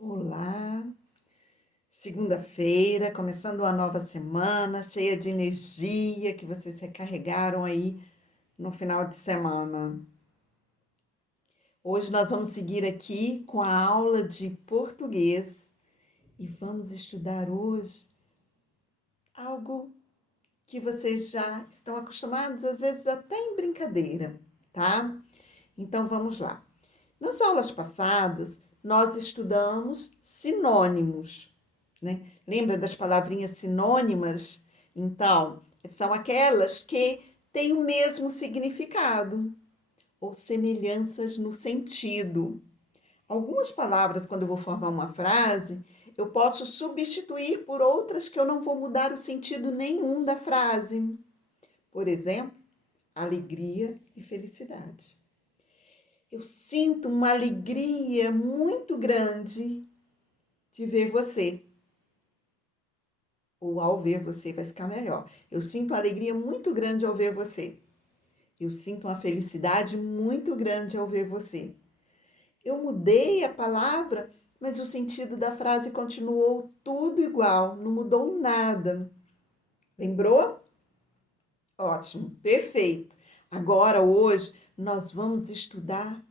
Olá, segunda-feira, começando uma nova semana, cheia de energia que vocês recarregaram aí no final de semana. Hoje nós vamos seguir aqui com a aula de português e vamos estudar hoje algo que vocês já estão acostumados, às vezes até em brincadeira, tá? Então vamos lá. Nas aulas passadas, nós estudamos sinônimos, né? Lembra das palavrinhas sinônimas? Então, são aquelas que têm o mesmo significado ou semelhanças no sentido. Algumas palavras, quando eu vou formar uma frase, eu posso substituir por outras que eu não vou mudar o sentido nenhum da frase. Por exemplo, alegria e felicidade. Eu sinto uma alegria muito grande de ver você. Ou ao ver você vai ficar melhor. Eu sinto uma alegria muito grande ao ver você. Eu sinto uma felicidade muito grande ao ver você. Eu mudei a palavra, mas o sentido da frase continuou tudo igual, não mudou nada. Lembrou? Ótimo, perfeito. Agora, hoje, nós vamos estudar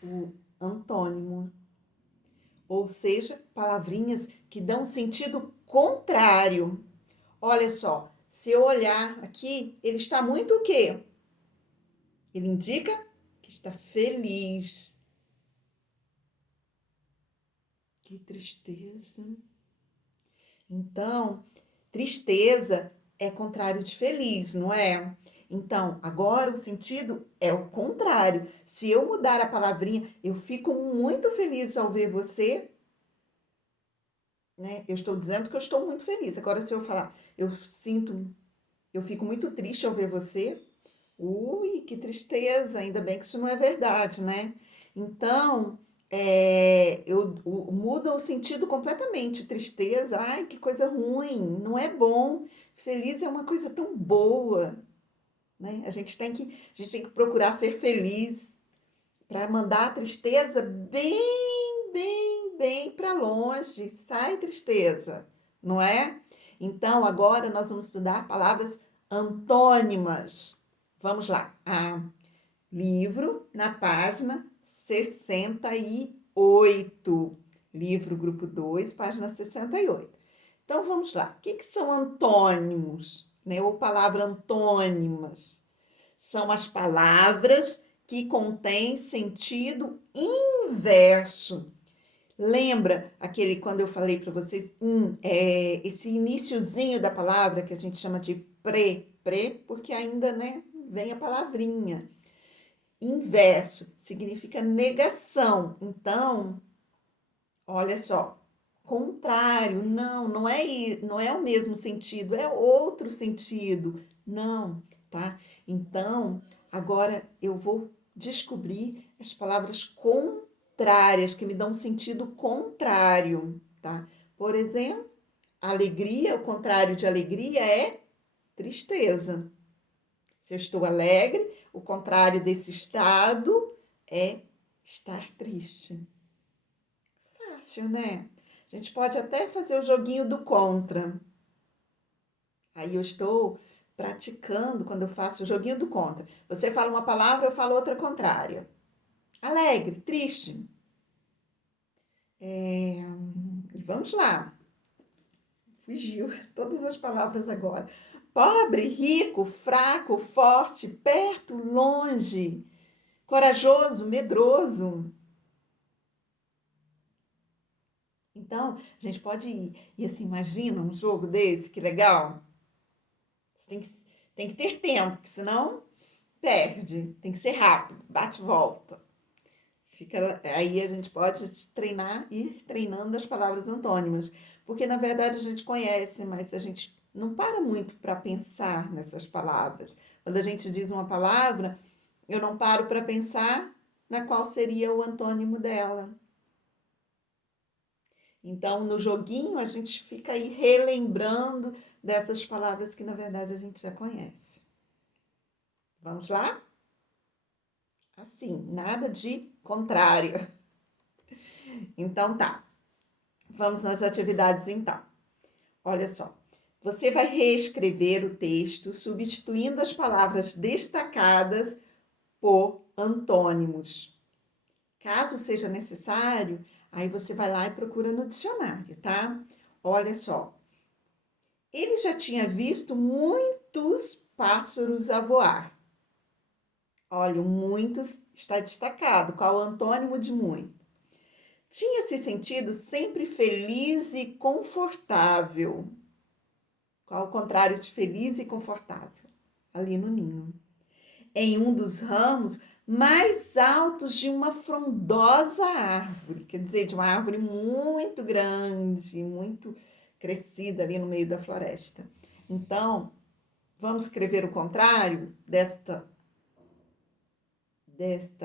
o antônimo. Ou seja, palavrinhas que dão sentido contrário. Olha só, se eu olhar aqui, ele está muito o quê? Ele indica que está feliz. Que tristeza. Então, tristeza é contrário de feliz, não é? Então, agora o sentido é o contrário. Se eu mudar a palavrinha, eu fico muito feliz ao ver você, né? Eu estou dizendo que eu estou muito feliz. Agora, se eu falar, eu fico muito triste ao ver você. Ui, que tristeza! Ainda bem que isso não é verdade, né? Então, muda o sentido completamente. Tristeza, ai, que coisa ruim, não é bom. Feliz é uma coisa tão boa, né? A gente tem que procurar ser feliz para mandar a tristeza bem para longe. Sai tristeza, não é? Então, agora nós vamos estudar palavras antônimas. Vamos lá. Livro na página 68. Livro, grupo 2, página 68. Então, vamos lá. O que são antônimos, né? Ou palavras antônimas? São as palavras que contêm sentido inverso. Lembra aquele quando eu falei para vocês, esse iniciozinho da palavra que a gente chama de porque ainda, né, vem a palavrinha. Inverso significa negação. Então, olha só, contrário, não é o mesmo sentido, é outro sentido. Não, tá? Então, agora eu vou descobrir as palavras contrárias que me dão sentido contrário, tá? Por exemplo, alegria, o contrário de alegria é tristeza. Se eu estou alegre, o contrário desse estado é estar triste. Fácil, né? A gente pode até fazer o joguinho do contra. Aí eu estou praticando quando eu faço o joguinho do contra. Você fala uma palavra, eu falo outra contrária. Alegre, triste. Vamos lá. Fugiu todas as palavras agora. Pobre, rico, fraco, forte, perto, longe. Corajoso, medroso. Então, a gente pode ir. E assim, imagina um jogo desse, que legal. Você tem que ter tempo, porque senão perde. Tem que ser rápido, bate e volta. Aí a gente pode treinar, ir treinando as palavras antônimas. Porque, na verdade, a gente conhece, mas a gente não para muito para pensar nessas palavras. Quando a gente diz uma palavra, eu não paro para pensar na qual seria o antônimo dela. Então, no joguinho, a gente fica aí relembrando dessas palavras que, na verdade, a gente já conhece. Vamos lá? Assim, nada de contrário. Então tá, vamos nas atividades então. Olha só, você vai reescrever o texto substituindo as palavras destacadas por antônimos. Caso seja necessário, aí você vai lá e procura no dicionário, tá? Olha só, ele já tinha visto muitos pássaros a voar. Olha, o muitos está destacado. Qual o antônimo de muito? Tinha se sentido sempre feliz e confortável. Qual o contrário de feliz e confortável? Ali no ninho. Em um dos ramos mais altos de uma frondosa árvore, quer dizer, de uma árvore muito grande, muito crescida ali no meio da floresta. Então, vamos escrever o contrário desta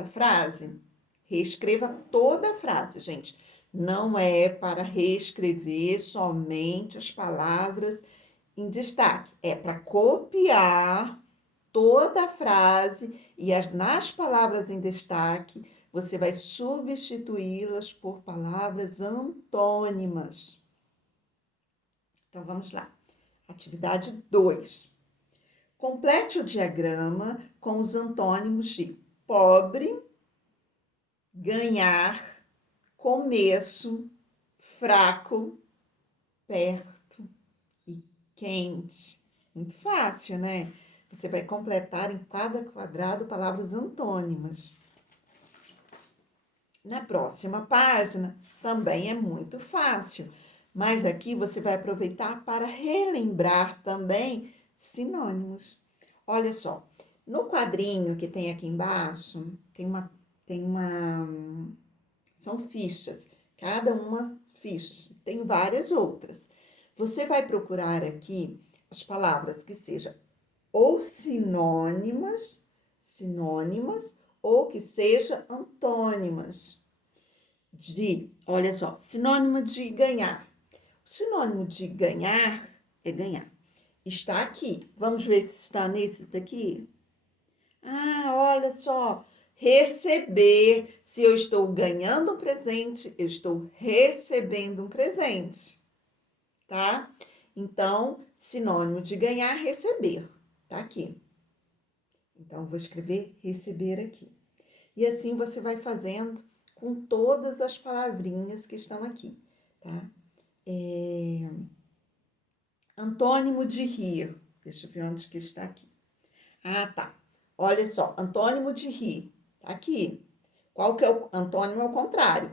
frase? Reescreva toda a frase, gente. Não é para reescrever somente as palavras em destaque, é para copiar toda a frase e nas palavras em destaque, você vai substituí-las por palavras antônimas. Então, vamos lá. Atividade 2. Complete o diagrama com os antônimos de pobre, ganhar, começo, fraco, perto e quente. Muito fácil, né? Você vai completar em cada quadrado palavras antônimas. Na próxima página também é muito fácil, mas aqui você vai aproveitar para relembrar também sinônimos. Olha só, no quadrinho que tem aqui embaixo, são fichas, cada uma fichas, tem várias outras. Você vai procurar aqui as palavras que sejam ou sinônimas, ou que sejam antônimas. Olha só, sinônimo de ganhar. O sinônimo de ganhar é ganhar. Está aqui. Vamos ver se está nesse daqui. Ah, olha só. Receber. Se eu estou ganhando um presente, eu estou recebendo um presente. Tá? Então, sinônimo de ganhar, receber. Tá aqui. Então, vou escrever receber aqui. E assim você vai fazendo com todas as palavrinhas que estão aqui, tá? Antônimo de rir. Deixa eu ver onde que está aqui. Ah, tá. Olha só, antônimo de rir. Tá aqui. Qual que é o antônimo? É o contrário.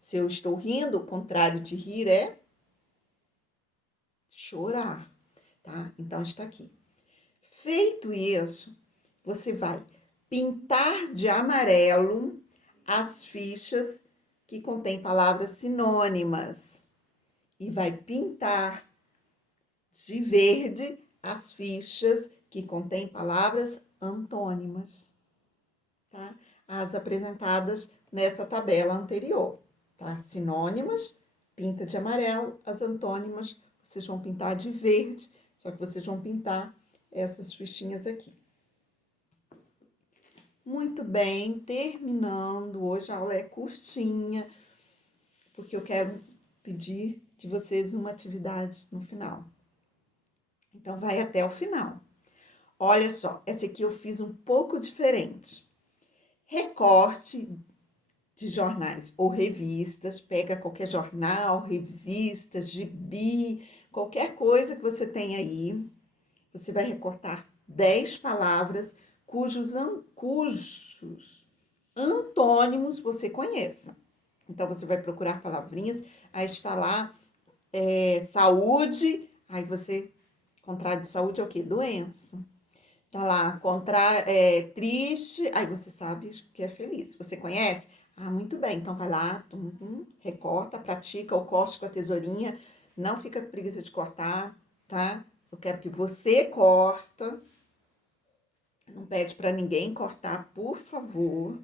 Se eu estou rindo, o contrário de rir é chorar, tá? Então, está aqui. Feito isso, você vai pintar de amarelo as fichas que contêm palavras sinônimas e vai pintar de verde as fichas que contêm palavras antônimas, tá? As apresentadas nessa tabela anterior, tá? Sinônimas, pinta de amarelo, as antônimas vocês vão pintar de verde, só que vocês vão pintar essas fichinhas aqui. Muito bem, terminando. Hoje a aula é curtinha, porque eu quero pedir de vocês uma atividade no final. Então, vai até o final. Olha só, essa aqui eu fiz um pouco diferente. Recorte de jornais ou revistas, pega qualquer jornal, revista, gibi, qualquer coisa que você tenha aí. Você vai recortar 10 palavras cujos antônimos você conheça. Então, você vai procurar palavrinhas, aí está lá, saúde, aí você, contrário de saúde é o quê? Doença. Tá lá, triste, aí você sabe que é feliz. Você conhece? Ah, muito bem, então vai lá, recorta, pratica o corte com a tesourinha, não fica com preguiça de cortar, tá? Eu quero que você corta. Não pede para ninguém cortar, por favor.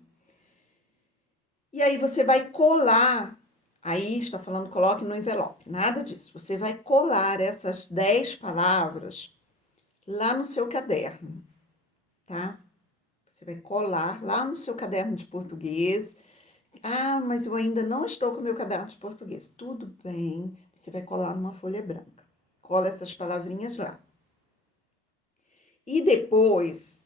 E aí você vai colar. Aí está falando, coloque no envelope. Nada disso. Você vai colar essas 10 palavras lá no seu caderno, tá? Você vai colar lá no seu caderno de português. Ah, mas eu ainda não estou com o meu caderno de português. Tudo bem, você vai colar numa folha branca. Cola essas palavrinhas lá. E depois,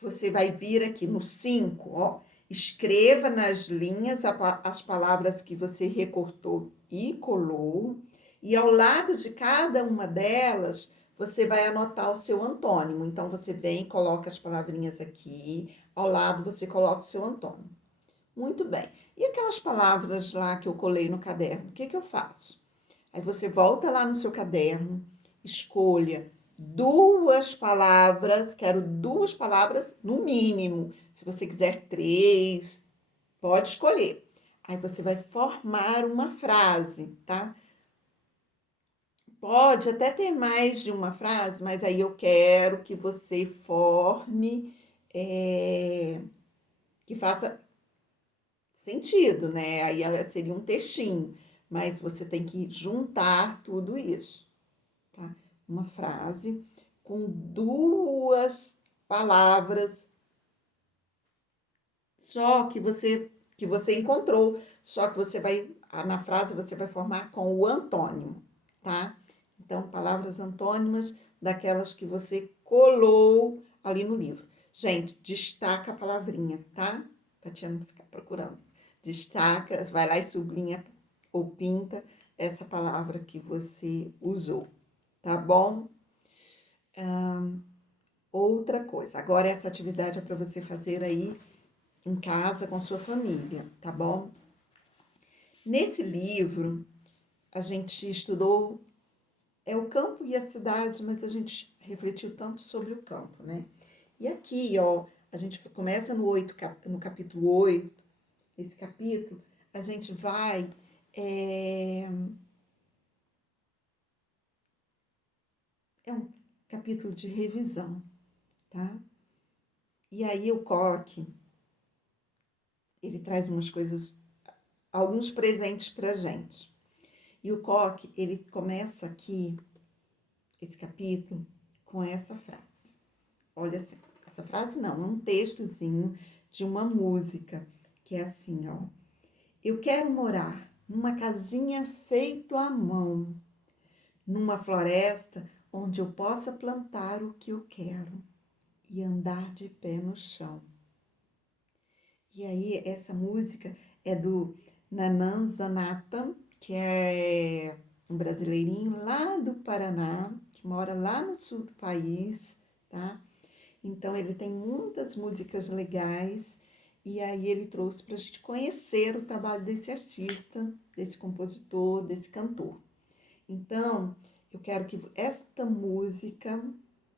você vai vir aqui no 5, ó. Escreva nas linhas as palavras que você recortou e colou. E ao lado de cada uma delas, você vai anotar o seu antônimo. Então, você vem e coloca as palavrinhas aqui. Ao lado, você coloca o seu antônimo. Muito bem. E aquelas palavras lá que eu colei no caderno, o que que eu faço? Aí você volta lá no seu caderno, escolha 2 palavras, quero 2 palavras no mínimo. Se você quiser 3, pode escolher. Aí você vai formar uma frase, tá? Pode até ter mais de uma frase, mas aí eu quero que você forme, que faça sentido, né? Aí seria um textinho, mas você tem que juntar tudo isso, tá? Uma frase com 2 palavras só que você encontrou, só que você vai na frase você vai formar com o antônimo, tá? Então, palavras antônimas daquelas que você colou ali no livro. Gente, destaca a palavrinha, tá? Pra tia não ficar procurando. Destaca, vai lá e sublinha ou pinta essa palavra que você usou, tá bom? Outra coisa, agora essa atividade é para você fazer aí em casa com sua família, tá bom? Nesse livro, a gente estudou o campo e a cidade, mas a gente refletiu tanto sobre o campo, né? E aqui, ó, a gente começa no capítulo 8, esse capítulo, a gente vai é um capítulo de revisão, tá? E aí o Coque, ele traz umas coisas, alguns presentes pra gente. E o Coque, ele começa aqui, esse capítulo, com essa frase. Olha assim, essa frase não, é um textozinho de uma música, que é assim, ó. Eu quero morar numa casinha feito à mão, numa floresta onde eu possa plantar o que eu quero e andar de pé no chão. E aí, essa música é do Nanan Zanata, que é um brasileirinho lá do Paraná, que mora lá no sul do país, tá? Então, ele tem muitas músicas legais e aí ele trouxe para a gente conhecer o trabalho desse artista, desse compositor, desse cantor. Então, eu quero que esta música,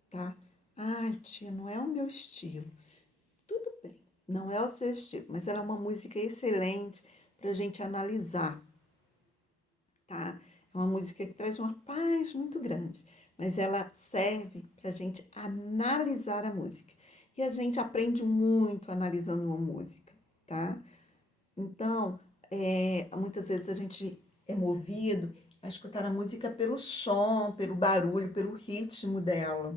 tá? Ai, tia, não é o meu estilo. Tudo bem, não é o seu estilo, mas ela é uma música excelente para a gente analisar, tá? É uma música que traz uma paz muito grande, mas ela serve para a gente analisar a música. E a gente aprende muito analisando uma música, tá? Então, muitas vezes a gente é movido a escutar a música pelo som, pelo barulho, pelo ritmo dela.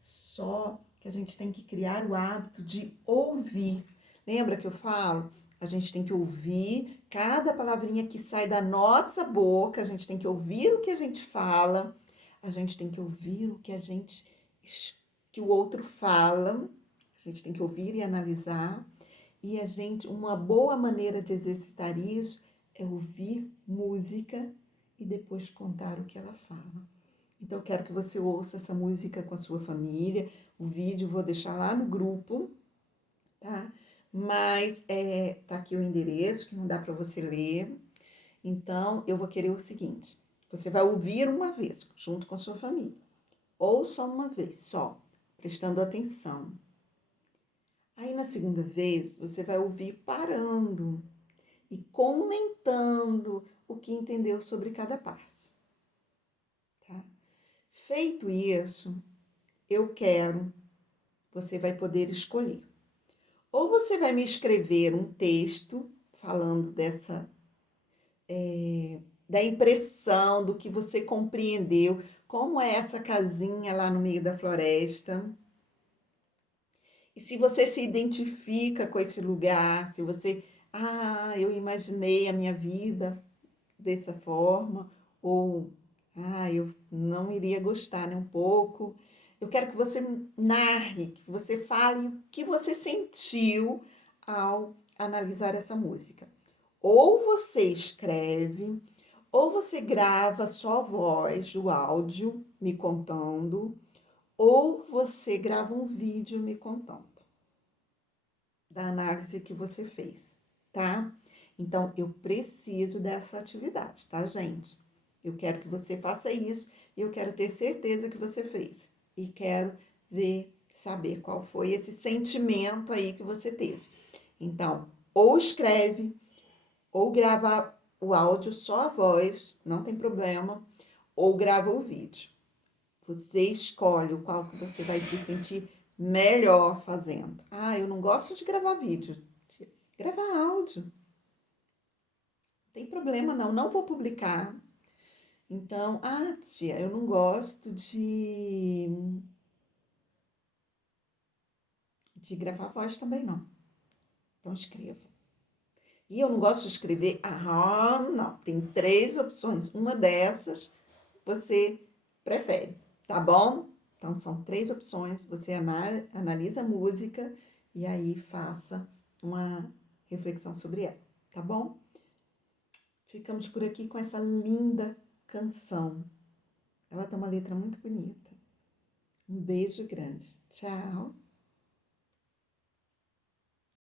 Só que a gente tem que criar o hábito de ouvir. Lembra que eu falo? A gente tem que ouvir cada palavrinha que sai da nossa boca, a gente tem que ouvir o que a gente fala, a gente tem que ouvir o que o outro fala, a gente tem que ouvir e analisar. E uma boa maneira de exercitar isso é ouvir música e depois contar o que ela fala. Então, eu quero que você ouça essa música com a sua família. O vídeo eu vou deixar lá no grupo, tá? Mas tá aqui o endereço, que não dá para você ler. Então, eu vou querer o seguinte: você vai ouvir uma vez, junto com a sua família. Ouça uma vez só, prestando atenção. Aí, na segunda vez, você vai ouvir parando e comentando o que entendeu sobre cada passo, tá? Feito isso, você vai poder escolher. Ou você vai me escrever um texto falando da impressão, do que você compreendeu, como é essa casinha lá no meio da floresta. E se você se identifica com esse lugar, se você Ah, eu imaginei a minha vida dessa forma, ou eu não iria gostar nem um pouco. Eu quero que você narre, que você fale o que você sentiu ao analisar essa música. Ou você escreve, ou você grava só a voz, o áudio, me contando, ou você grava um vídeo me contando da análise que você fez, tá? Então, eu preciso dessa atividade, tá, gente? Eu quero que você faça isso e eu quero ter certeza que você fez. E quero ver, saber qual foi esse sentimento aí que você teve. Então, ou escreve, ou grava o áudio, só a voz, não tem problema, ou grava o vídeo. Você escolhe o qual que você vai se sentir melhor fazendo. Ah, eu não gosto de gravar vídeo. Grava áudio. Não tem problema não, não vou publicar. Então, tia, eu não gosto de gravar voz também não. Então escreva. E eu não gosto de escrever, não. Tem 3 opções. Uma dessas você prefere, tá bom? Então são 3 opções. Você analisa a música e aí faça uma reflexão sobre ela, tá bom? Ficamos por aqui com essa linda canção. Ela tem uma letra muito bonita. Um beijo grande. Tchau.